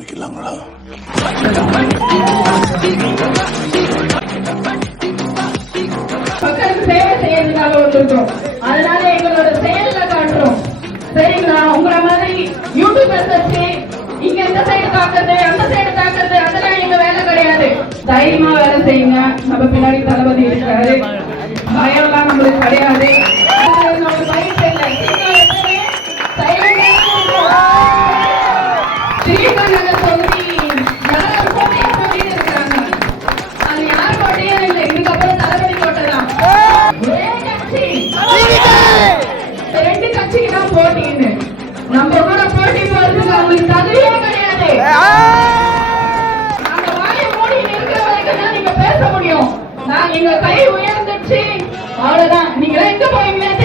ஆரம்பிக்கலாங்களா சேவை செய்யறதுக்காக அதனால எங்களோட செயல்ல காட்டுறோம். சரிங்களா? உங்கள மாதிரி யூடியூபர்ஸ் வச்சு இங்க இந்த சைடு தாக்குறது அந்த சைடு தாக்குறது அதெல்லாம் எங்க வேலை கிடையாது. தைரியமா வேலை செய்யுங்க. நம்ம பின்னாடி தளபதி இருக்காரு பயம்லாம் நம்மளுக்கு கிடையாது. எங்க கை உயர்ந்துச்சு அவ்வளவுதான் நீங்க எங்க போவீங்களே